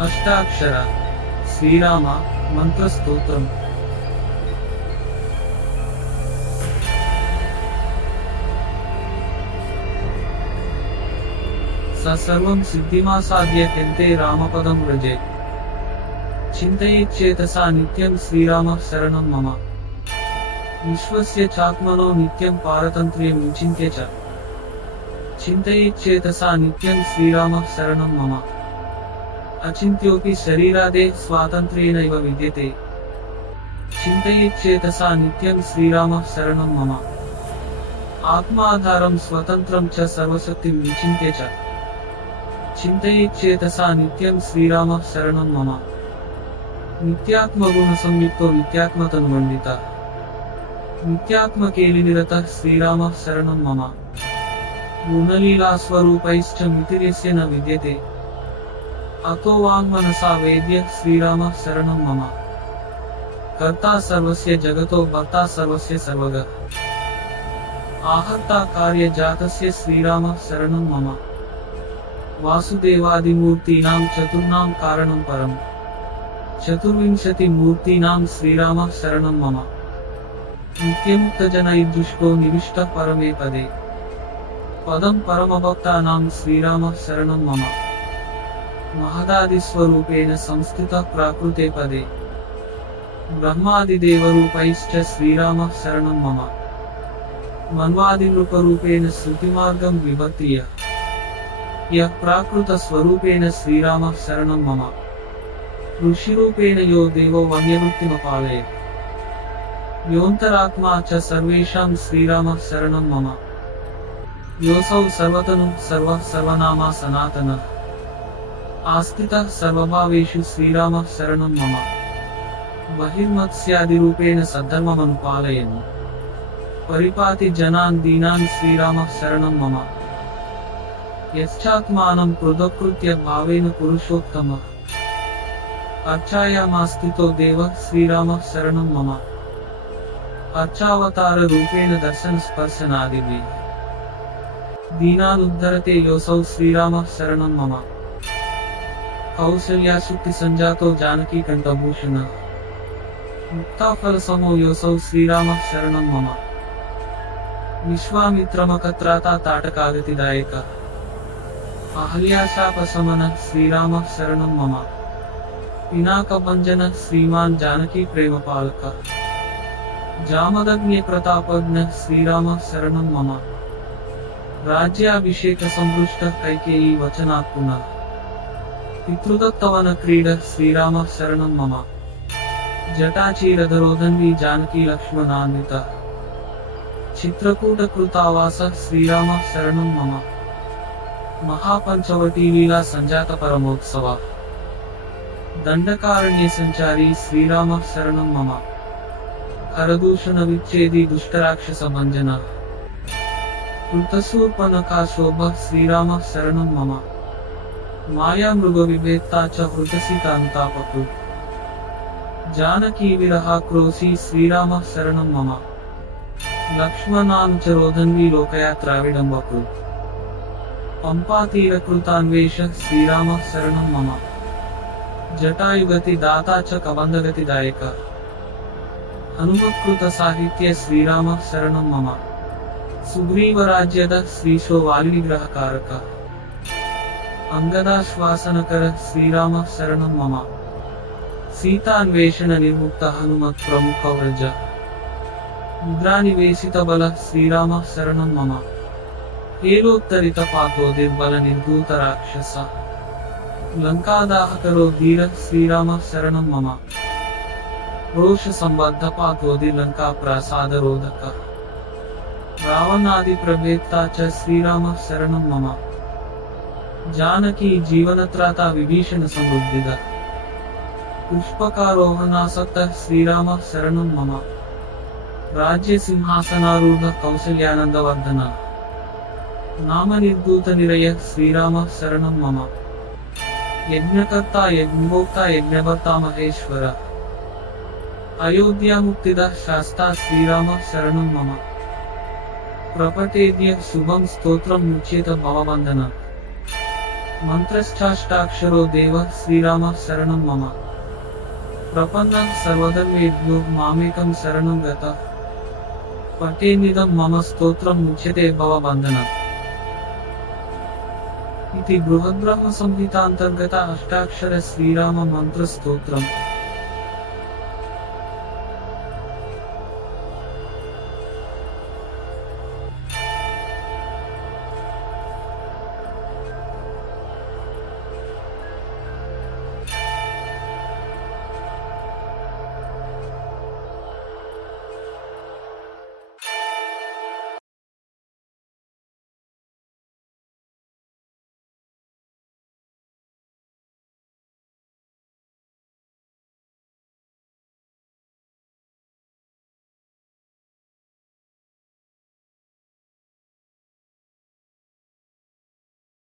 అష్టాక్షర శ్రీరామ మంత్ర స్తోత్రం. సర్వం సిద్ధిమాసాద్యతే రామపదం వ్రజే. చింతయేచ్చేతసా నిత్యం శ్రీరామ శరణం మమ. విశ్వస్య చాత్మనో నిత్యం పారతంత్ర్యం విచింత్య చ. చింతయేచ్చేతసా నిత్యం శ్రీరామ శరణం మమ. అచింత్యోపి శరీరాదే స్వాతంత్ర్యేనైవ విద్యతే. చింతయేచ్చేతసా నిత్యం శ్రీరామ శరణం మమ. ఆత్మాధారం స్వతంత్రం చ సర్వశక్తిం విచింత్య చ. చింతయేచ్చేతసా నిత్యం శ్రీరామ శరణం మమ. నిత్యాత్మగుణ సంయుక్తో నిత్యాత్మతనుమండిత. నిత్యాత్మకేలినిరత శ్రీరామ శరణం మమ. గుణలీలాస్వరూపైశ్చ మితిర్యస్య న విద్యతే. అతో వాంగ్మనసా వేద్య శ్రీరామ శరణం మమ. కర్తా సర్వస్య జగతో భర్తా సర్వస్య సర్వగః. ఆహర్తా కార్యజాతస్య శ్రీరామ శరణం మమ. వాసుదేవాదిమూర్తీనాం చతుర్నాం కారణం పరం. చతుర్వింశతి మూర్తీనాం శ్రీరామ శరణం మమ. నిత్యముక్తజనైర్జుష్కో నివిష్ట పరమే పదే. పదం పరమభక్తానాం శ్రీరామ శరణం మమ. మహదాదిస్వరూపేణ సంస్థిత ప్రాకృతే పదే. బ్రహ్మాదిదేవరూపైశ్చ శ్రీరామ శరణం మమ. మన్వాదినృపరూపేణ శృతిమార్గం వివర్తీయ. యః ప్రాకృత స్వరూపేణ శ్రీరామ శరణం మమ. ఋషిరూపేణ యో దేవో వన్యవృత్తిమపాలయేత్. యోంతరాత్మా చ సర్వేషాం శ్రీరామ శరణం మమ. యోసౌ సర్వతను సర్వనామా సనాతన. ఆస్థితః సర్వభావేషు శ్రీరామ శరణం మమ. బహిర్మత్స్యాదిరూపేణ సద్ధర్మమనుపాలయన్. పరిపాతి జనాన్ దీనాన్ శ్రీరామ శరణం మమ. యశ్చాత్మానం కృతకృత్య భావేన పురుషోత్తమ. అర్చాయామాస్థితో దేవ శ్రీరామ శరణం మమ. అర్చావతార రూపేణ దర్శన స్పర్శనాదిభి. దీనానుద్ధరతే యోసౌ శ్రీరామ శరణం మమ. కౌసల్యాశుక్తి సంజాతో జానకీ కంఠభూషణ. ముక్తాఫలసమో యోసౌ శ్రీరామ శరణం మమ. విశ్వామిత్రమకత్రాతా తాటకాగతిదాయక. అహల్యాశాపశమన శ్రీరామ శరణం మమ. పినాకభంజన శ్రీమాన్ జానకీ ప్రేమపాలక. జామదగ్న్య ప్రతాపజ్ఞ శ్రీరామ శరణం మమ. రాజ్యాభిషేక సంపృష్ట కైకేయీ వచనాత్పున. పితృదత్తవన క్రీడ శ్రీరామ శరణం మమ. జటాచీరధరోధన్వి జానకీ లక్ష్మణాన్విత. చిత్రకూటకృతావాస శ్రీరామ శరణం మమ. మహాపంచవటీ లీలా సంజాత పరమోత్సవ. దండకారణ్య సంచారీ శ్రీరామ శరణం మమ. కరదూషణ విచ్ఛేది దుష్టరాక్షస భంజన. కృతశూర్పణఖా శోభ శ్రీరామ శరణం మమ. మాయామృగ విభేత్తా చ హృతసీతానుతాపకృ. జానకీ విరహాక్రోశీ శ్రీరామ శరణం మమ. లక్ష్మణానుచరోధన్వి లోకయాత్రావిడంబకృ. పంపాతీరకృతాన్వేష శ్రీరామ శరణం మమ. జటాయుగతి దాతా చ కబంధగతి దాయక. హనుమత్కృత సాహిత్య శ్రీరామ శరణం మమ. సుగ్రీవరాజ్యద శ్రీశో వాలివిగ్రహకారక. అంగదాశ్వాసనకర శ్రీరామ శరణం మమ. సీతాన్వేషణ నిర్ముక్త హనుమత్ ప్రముఖ వ్రజ. ముద్రానివేశిత బల శ్రీరామ శరణం మమ. హేలోత్తరిత పాతోదిర్బల నిర్దూత రాక్షస. లంకాదాహకరో ధీర శ్రీరామ శరణం మమ. రోష సంబద్ధ పాతోది లంకా ప్రాసాదరోధక. రావణాది ప్రభేత్తా చ శ్రీరామ శరణం మమ. జానకీ జీవనత్రాత విభీషణ సమృద్ధిద. పుష్పకారోహణాసక్త శ్రీరామ శరణం మమ. రాజ్య సింహాసనారూఢ కౌసల్యానందవర్ధన. నామ నిర్దూత నిరయ శ్రీరామ శరణం మమ. యజ్ఞకర్త యజ్ఞభోక్త యజ్ఞభర్త మహేశ్వర. అయోధ్యాముక్తిద శాస్తా శ్రీరామ శరణం మమ. ప్రపటేద్య శుభం స్తోత్రం ముచ్యేత భవబంధన. మంత్రశ్చాష్టాక్షరో దేవః శ్రీరామః శరణం మమ. ప్రపన్నః సర్వధర్మేభ్యో మామేకం శరణం గతః. పఠేన్నిదం మమ స్తోత్రం ముచ్యతే భవబంధనాత్. ఇది బృహద్బ్రహ్మ సంహితాంతర్గత అష్టాక్షర శ్రీరామ మంత్ర స్తోత్రం.